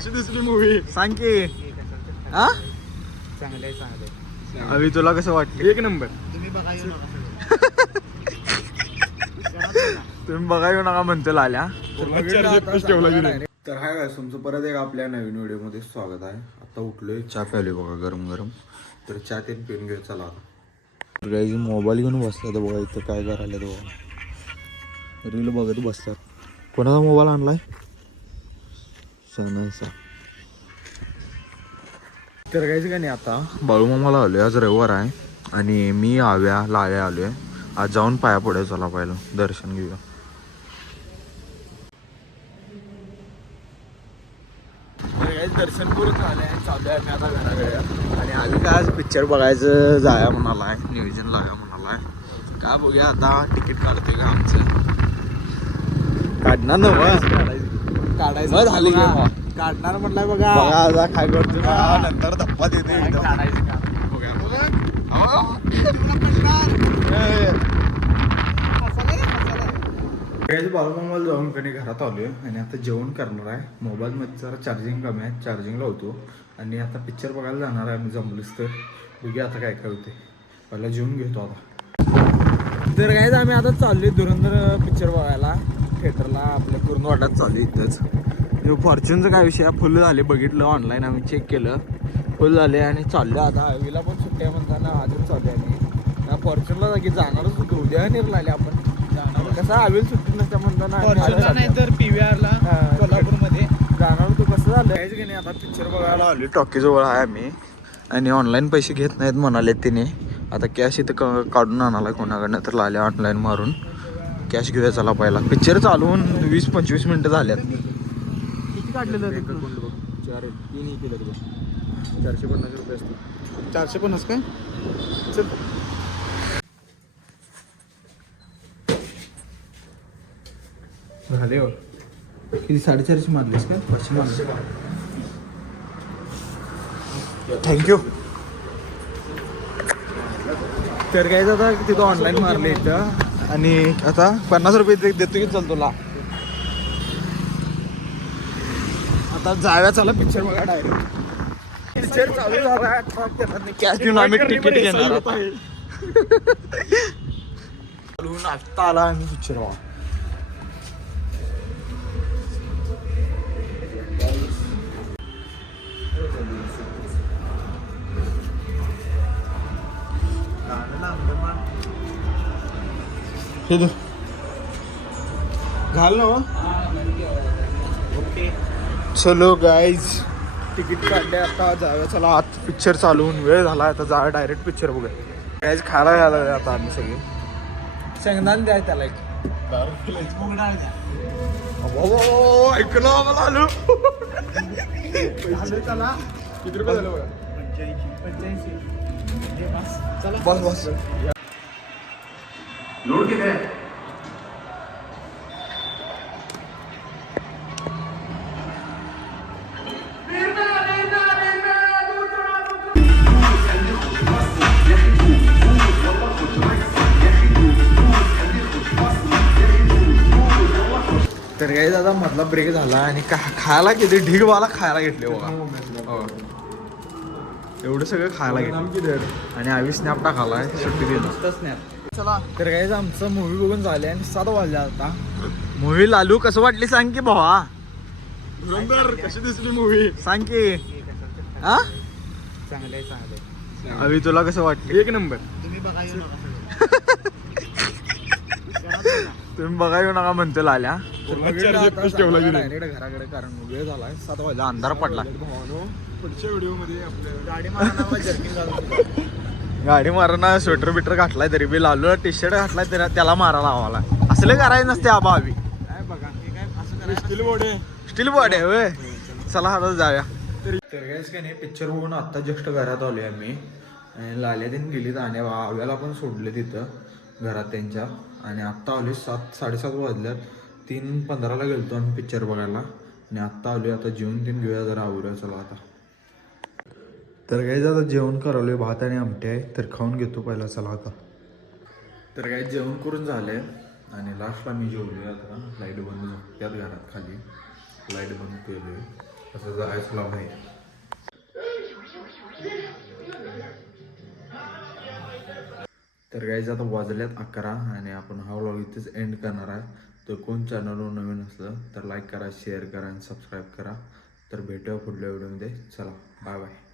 कशी दिसली मूवी सांग की. हा चांगले चांगले. अभि तुला कसं वाटलं? एक नंबर. तुम्ही बघा येऊ तुम्ही बघा येऊ नका म्हणतो लाल्या. तर हाय गाइस, तुमचं परत एक आपल्या नवीन व्हिडिओमध्ये स्वागत आहे. आता उठलोय, चहा प्यायलोय बघा गरम गरम. तर चहा ते पिऊन घेऊ चला आता. गाइस मोबाईल घेऊन बसला तर बघा इथं काय करायला बघा. रील बघत बसतात. कोणाचा मोबाईल आणलाय? सणाचा. तर गाइस का नाही आता बाळूमामाला आलोय. आज रविवार आहे आणि मी आव्या लाल्या आलोय. आज जाऊन पाया पडे चला पहिलं दर्शन घेऊया. दर्शन करून झालंय, चालू आहे मी आता घराकडे. आणि आम्ही काय आज पिक्चर बघायचं जाया म्हणालाय, नियोजन लाया म्हणालाय. काय बघूया आता, तिकीट काढतोय का आमचं? काढणार ना काढायचं झाली काढणार म्हटलंय बघा. बघा काय करतो नंतर धप्पा देते एकदम. काढायचं का बाळूमामाला जाऊन कधी घरात आलोय आणि आता जेवण करणार आहे. मोबाईलमध्ये जरा चार्जिंग कमी आहे, चार्जिंग लावतो आणि आता पिक्चर बघायला जाणार आहे. मी जमलीस तर बघूया आता काय काय होते. पहिला जेवण घेतो आता. तर काय आम्ही आता चाललोय धुरंधर पिक्चर बघायला थिएटरला. आपल्या पूर्ण वाटात चालू इथंच. फॉर्च्यूनचं काय विषय फुल झाले, बघितलं ऑनलाईन आम्ही चेक केलं, फुल झाले आणि चाललं आता. हवीला पण सुट्ट्या म्हणताना अजून चालू आहे. आणि फॉर्च्यूनला जागी जाणारच होतो, उद्या निर्लाले आपण कसं हवेल सुट्टी नसत्या म्हणताना नाही तर PVR ला कोल्हापूरमध्ये जाणार होतो. कसं झालं काहीच की नाही, आता पिक्चर बघायला आलो. टॉकी जवळ आहे आम्ही आणि ऑनलाईन पैसे घेत नाहीत म्हणाले तिने. आता कॅश इथं काढून आणाला कोणाकडनं तर लाले ऑनलाईन मारून. कॅश घेऊया चला पहिला. पिक्चर चालवून 20-25 मिनटं झाल्यात. किती काढलेलं 4-3 केलं तुला 450 रुपये असतील. 450 काय? चल झाले किती 450 मारलेस का? 500 मारले. थँक्यू. तर काय आता तिथं ऑनलाईन मारले इथं आणि आता 50 रुपये देतो की चल तुला. आता जाव्या चला पिक्चर बघा डायरेक्ट. पिक्चर चालू झाला कॅश घेऊन आम्ही तिकीट घेणार आता. चालून आत्ता आला आम्ही पिक्चर बघा. घाल ना. चलो गाईज तिकीट काढले आता जाऊया चला आत. पिक्चर चालवून वेळ झाला आता जा डायरेक्ट पिक्चर बघूया. गाईज खायला घ्यायला आता आम्ही सगळे. शेंगदाण द्या त्याला एक. ऐकलं मला आलो. चला किती रुपये झालं बघा. 85 चला बस बस. लोड किती आहे? तर काही दादा मधला ब्रेक झाला आणि खायला किती ढीगवाला खायला घेतले बघा. हो एवढं सगळं खायला घेतलं आणि आम्ही स्नॅप टाकालाय सुट्टी दिली. चला तर काही आमचं मूवी बघून झाले आणि 7 वाजले आता. मूवी लालू कसं वाटली सांग की भावा. कशी दिसली मूवी सांग की. हा चांगले चांगले. अभि तुला कसं वाटली? एक नंबर. तुम्ही बघा येऊ तुम्ही बघा येऊ नका म्हणतो लाल्या. नका डायरेक्ट घराकडे कारण वेळ झालाय 7 वाजला अंधार पडला. पुढच्या व्हिडिओ मध्ये आपल्या गाडी मारणार जर्किंग घालून गाडी मारायला स्वेटर बिटर घातलाय तरी बी लालू टी शर्ट घातलाय तरी त्याला मारायला हवाला. असले करायचं नसते आबा अभि. काय बघा हे काय असं करायचं. स्टील बॉडी आहे होय. चला आता जाऊया. तर गाइस काय नाही, पिक्चर बघून आत्ता जस्ट घरात आलोय आम्ही. आणि लाल्या दिन गेलीत आणि आव्याला पण सोडले तिथं घरात त्यांच्या. आणि आत्ता आलोय 7-7:30 वाजल्यात. 3:15ला गेलतो आम्ही पिक्चर बघायला आणि आत्ता आलोय. आता जेवण तीन घेऊया जरा आवरूया चला आता. तर काही आता जेवण करालोय, भात आणि आमटी आहे तर खाऊन घेतो पहिला चला आता. तर काही जेवण करून झाले आणि लास्टला मी जेवलोय. आता लाईट बंद त्यात घरात खाली लाईट बंद केलोय असं जायचं लाभ आहे. तर गाईज आता वाजल्यात 11 आणि आपण हा व्लॉग इथेच एंड करणार आहे. तर कोण चॅनलवर नवीन असलं तर लाईक करा, शेअर करा आणि सबस्क्राईब करा. तर भेटूया पुढल्या व्हिडिओमध्ये. चला बाय बाय.